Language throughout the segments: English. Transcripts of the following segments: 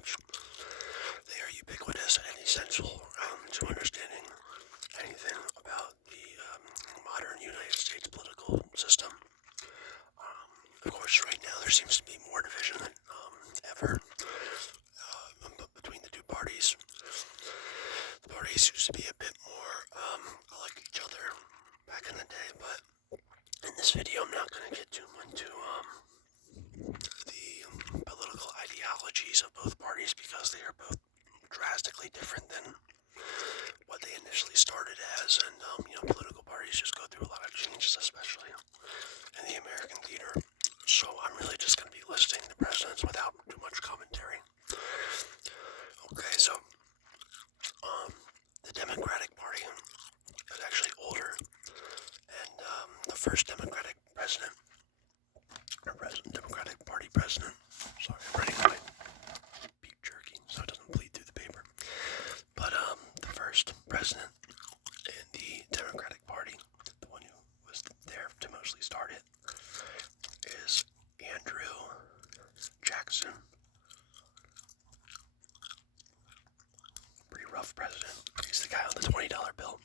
much. They are ubiquitous and essential to understanding anything about the modern United States political system. Of course, right now there seems to be more division than ever between the two parties. The parties used to be a bit more like each other back in the day, but in this video I'm not going to get too into the political ideologies of both parties because they are both drastically different than what they initially started as, and political parties just go through a lot of changes, especially in the American theater. So I'm really just going to be listing the presidents without too much commentary. Okay, so the Democratic Party is actually older, and the first Democratic president, or Democratic Party president, sorry, I'm writing my beef jerky so it doesn't bleed through the paper, but the first president in the Democratic Party, the one who was there to mostly start it, is Andrew Jackson. Pretty rough president. He's the guy on the $20 bill.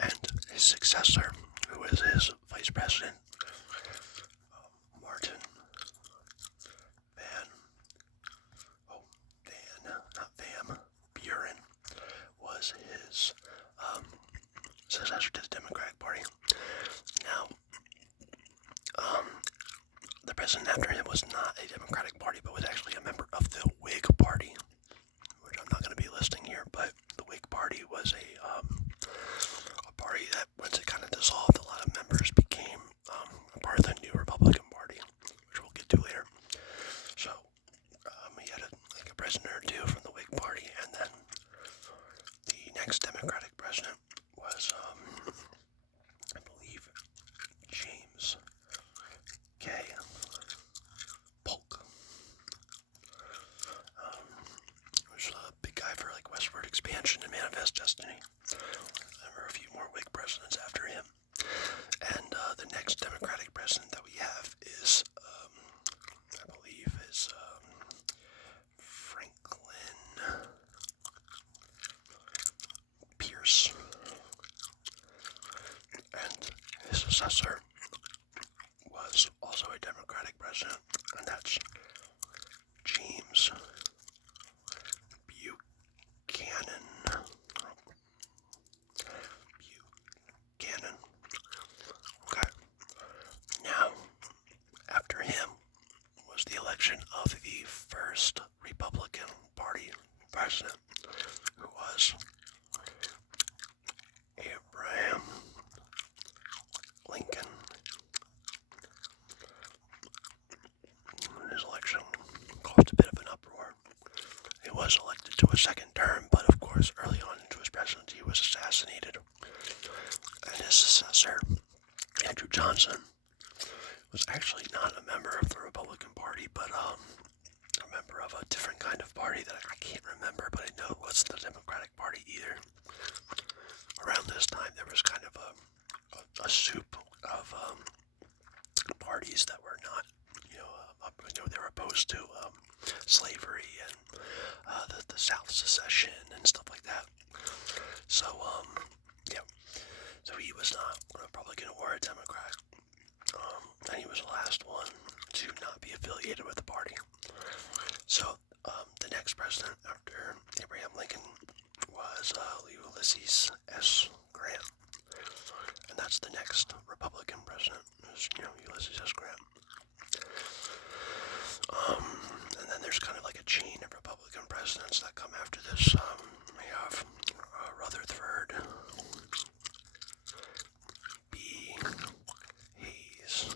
And his successor, who is his vice president, Martin Van Buren, was his successor to the Democratic Party. Now, the president after him was not a Democratic Party, but was actually a member of the Whig Party, which I'm not going to be listing here, but the Whig Party was a party that, once it kind of dissolved, a lot of members became a part of the new Republican Party, which we'll get to later. So, he had a president or two from the Whig Party, and then the next Democratic president was, I believe, James K Polk. Was a big guy for like westward expansion and Manifest Destiny. There were a few more Whig presidents after him. And the next Democratic president that we have is, I believe, is Franklin Pierce. And his successor was also a Democratic president, and that's James Buchanan. Okay. Now, after him was the election of the first Republican Party president, who was Abraham Lincoln. His election caused a bit of an uproar. He was elected to a second term, but of course, early on into his presidency, he was assassinated. And his successor, Andrew Johnson, was actually not a member of the Republican Party, but a member of a different kind of party that I can't remember, but I know it wasn't the Democratic Party either. Around this time, there was kind of a soup of parties that were not, they were opposed to slavery and the South secession and stuff like that. So, so he was not a Republican or a Democrat, and he was the last one to not be affiliated with the party. So, the next president after Abraham Lincoln was Ulysses S. Grant, and that's the next Republican president, is, Ulysses S. Grant. And then there's kind of like a chain of Republican presidents that come after this. We have Rutherford B. Hayes.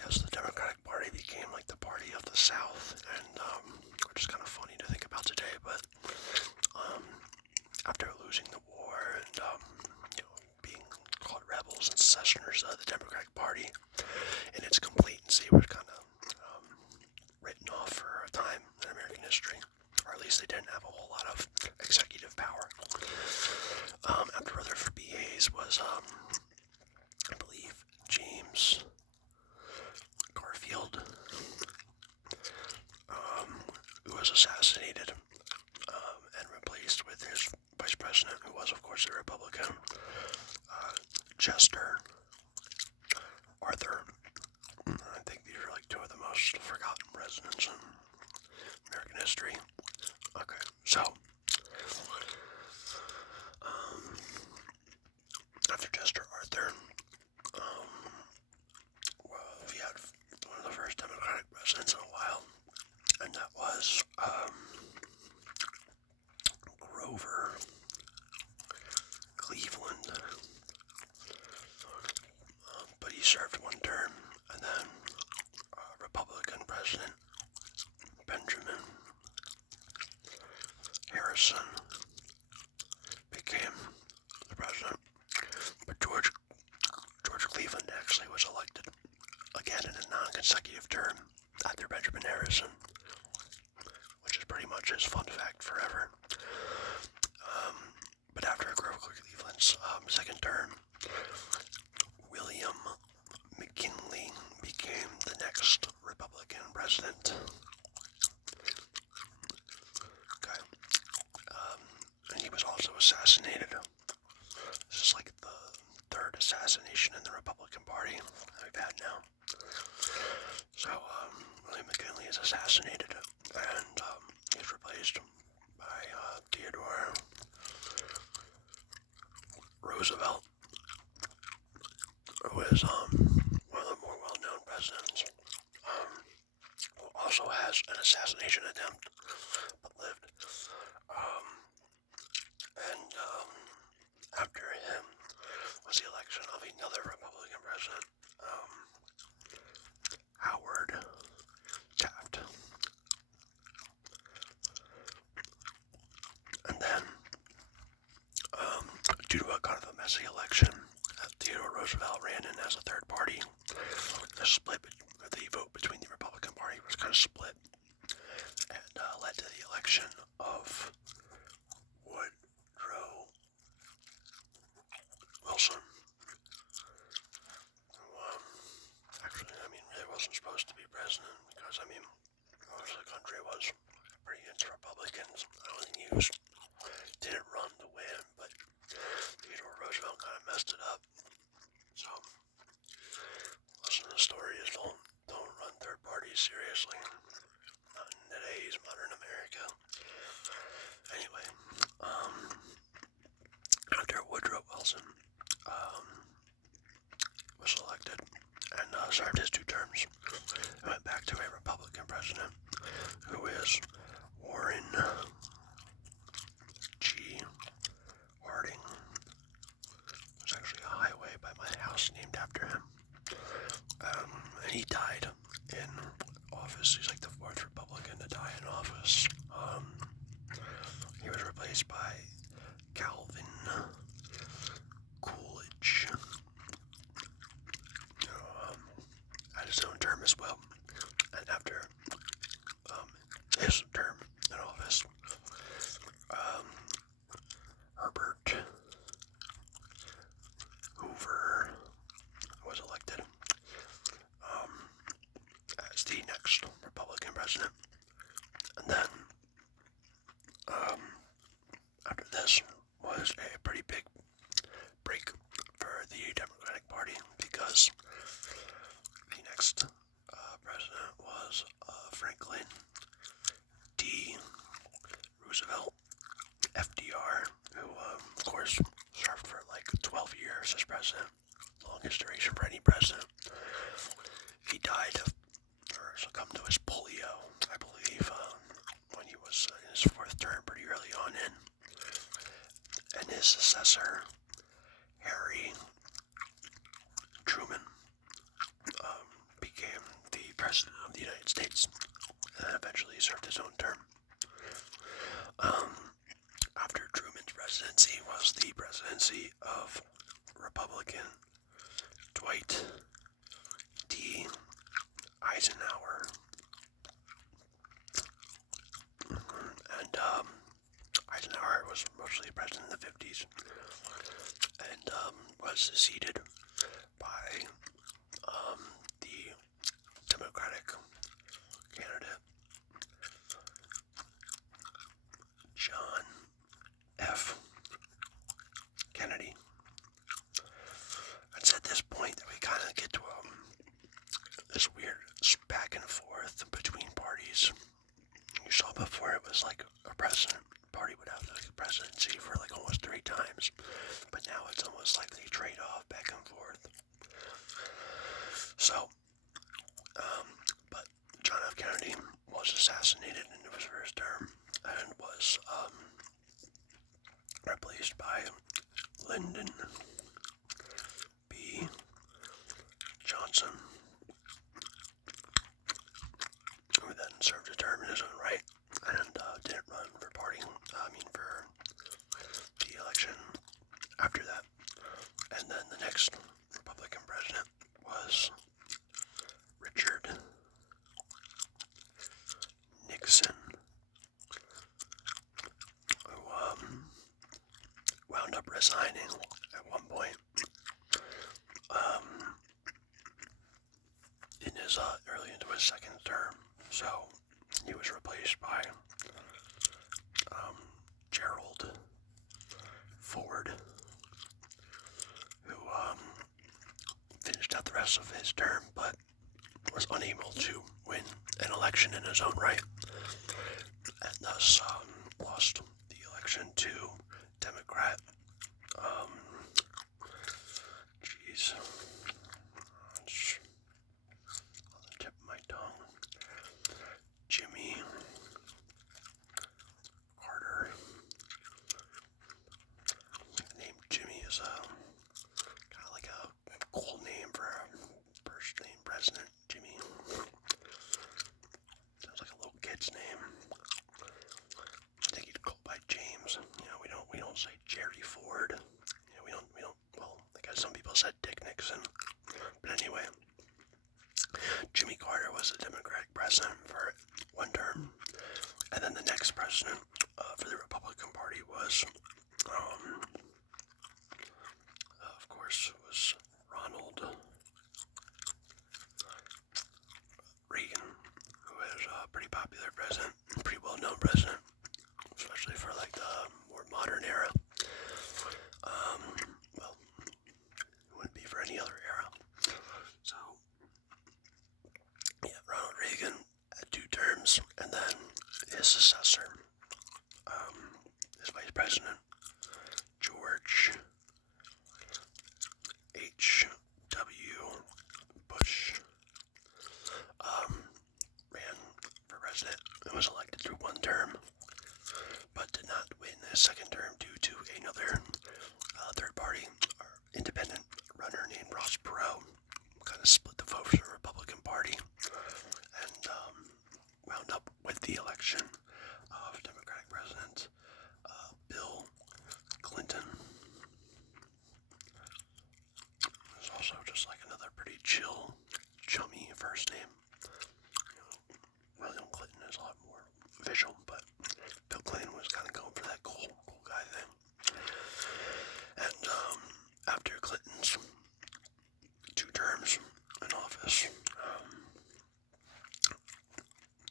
Yes, the Democratic Party became like the party of the South, and which is kind of funny to think about today, but after losing the war and being called rebels and secessioners, the Democratic Party in its completency was kind of written off for a time in American history, or at least they didn't have a whole lot of executive power. After Rutherford B. Hayes was, I believe, James Garfield, who was a assassinated and replaced with his vice president, who was, of course, a Republican, Chester Arthur. I think these are like two of the most forgotten presidents in American history. Okay, so after Chester Arthur, we had one of the first Democratic presidents in a while, and that was Grover Cleveland. But he served one term, and then Republican President Benjamin Harrison became the president. But George Cleveland actually was elected again in a non-consecutive term after Benjamin Harrison, which is pretty much his fun fact forever. But after Grover Cleveland's second term, William McKinley became the next Republican president. Okay. And he was also assassinated. This is like the third assassination in the Republican Party that we've had now. So, William McKinley is assassinated, and he's replaced by Theodore Roosevelt, who is one of the more well-known presidents, who also has an assassination attempt, but lived. And after him was the election of another Republican president, Howard Taft. And then, due to a kind of a messy election, Theodore Roosevelt ran in as a third party. The vote between the Republican Party was kind of split, and led to the election of Woodrow Wilson. Actually, really wasn't supposed to be president because, most of the country was pretty against Republicans. I don't think he didn't run to win, but Theodore Roosevelt kind of messed it up. So, listen to the story is don't run third parties seriously. Not in today's modern America. Anyway, after Woodrow Wilson was elected and served his 2 terms, he went back to a Republican president who is Warren G. Harding. There's actually a highway by my house named after him. And he died in office. He's like the 4th Republican to die in office. He was replaced by Calvin Coolidge. Had his own term as well. And after his term in office, Herbert Hoover was elected as the next Republican president. And then, after this was a pretty big break for the Democratic Party because the next president was Franklin D Roosevelt Fdr, who, of course, served for like 12 years as president. Longest duration for any president. He died or succumbed to his polio, I believe, when he was in his 4th term, pretty early on in. And his successor, Harry Truman, became the president of the United States, and eventually served his own term. After Truman's presidency was the presidency of Republican Dwight D. Eisenhower. And Eisenhower was mostly president in the 50s and was succeeded by the Democratic candidate before it was like a president party would have like a presidency for like almost 3 times, but now it's almost like they trade off back and forth. So, but John F. Kennedy was assassinated in his first term and was replaced by Lyndon B. Johnson, who then served a term in his own right and didn't run for for the election after that. And then the next Republican president was Richard Nixon, who wound up resigning at one point in his early into his second term. So he was replaced by Gerald Ford, who finished out the rest of his term, but was unable to win an election in his own right, and thus lost the election to Democrat. It's on the tip of my tongue. Jimmy Carter. The name Jimmy is kind of like a cool name for a first name president. Jimmy. Sounds like a little kid's name. I think he'd go by James. We don't say Jerry Ford. We don't. Well, I guess some people said Dick Nixon. But anyway, Jimmy Carter was a Democratic president for one term, and then the next president for the Republican Party was, of course, was Ronald Reagan, who was a pretty popular president, pretty well-known president, especially for like the more modern era. Well, it wouldn't be for any other era. So, yeah, Ronald Reagan had 2 terms, and then his successor, his vice president, George H.W. Bush, ran for president and was elected through 1 term, but did not win his second term due to another third party or independent runner named Ross Perot, who kind of split the vote for the Republican Party and wound up with the election of Democratic President Bill Clinton. It's also just like another pretty chill, chummy first name. William Clinton is a lot more official, but Bill Clinton was kind of going for that cool guy thing. And after Clinton's 2 terms in office,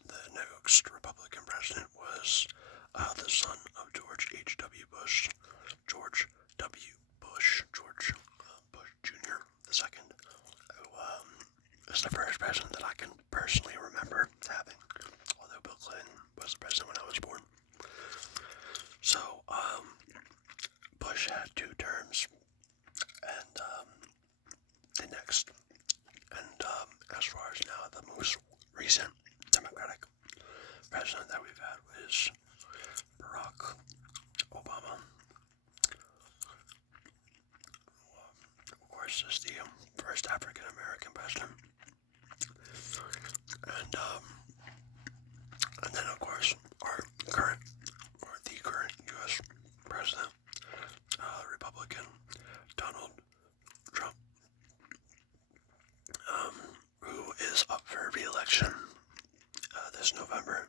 the next Republican president was the son of George H.W. Bush, George W. Bush, George Bush Jr. II, who is the first president that I can personally remember having, although Bill Clinton was the president when I was born. So, Bush had 2 terms, and the next, and as far as now, the most recent Democratic president that we've had was Barack Obama. Of course, is the first African-American president. And then, of course, the current U.S. president, Republican Donald Trump, who is up for re-election this November.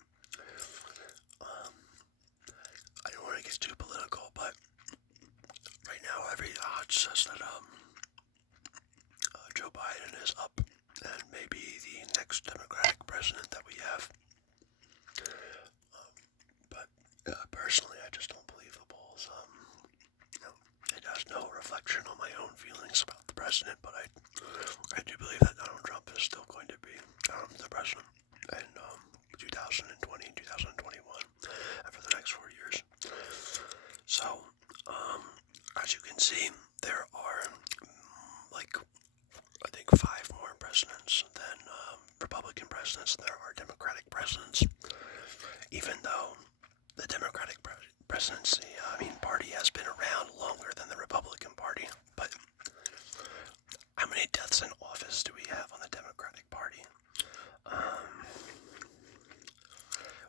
I don't want to get too political, but right now every odds says that Joe Biden is up and maybe the next Democratic president that we have. the Democratic presidency, party has been around longer than the Republican Party, but how many deaths in office do we have on the Democratic Party?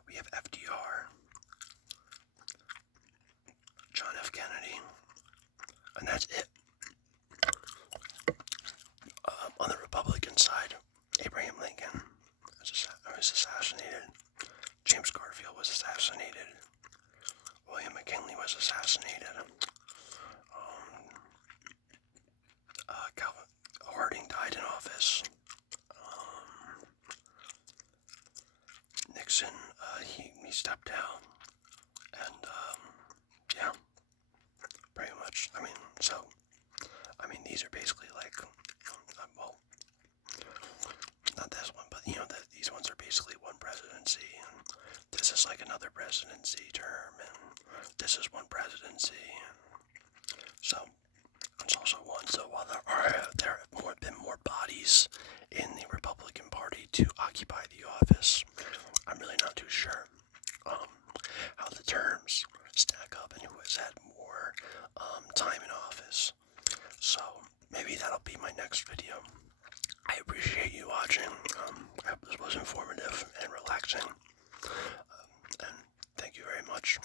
We have FDR, John F. Kennedy, and that's it. On the Republican side, Abraham Lincoln was assassinated. James Garfield was assassinated. William McKinley was assassinated. Calvin Harding died in office. Nixon, he stepped down. And, yeah, pretty much. These are basically like, well, not this one, but, these ones are basically one presidency. And this is like another presidency term, and this is one presidency. So, it's also one. So while there have been more bodies in the Republican Party to occupy the office, I'm really not too sure how the terms stack up and who has had more time in office. So maybe that'll be my next video. I appreciate you watching. I hope this was informative and relaxing. And thank you very much.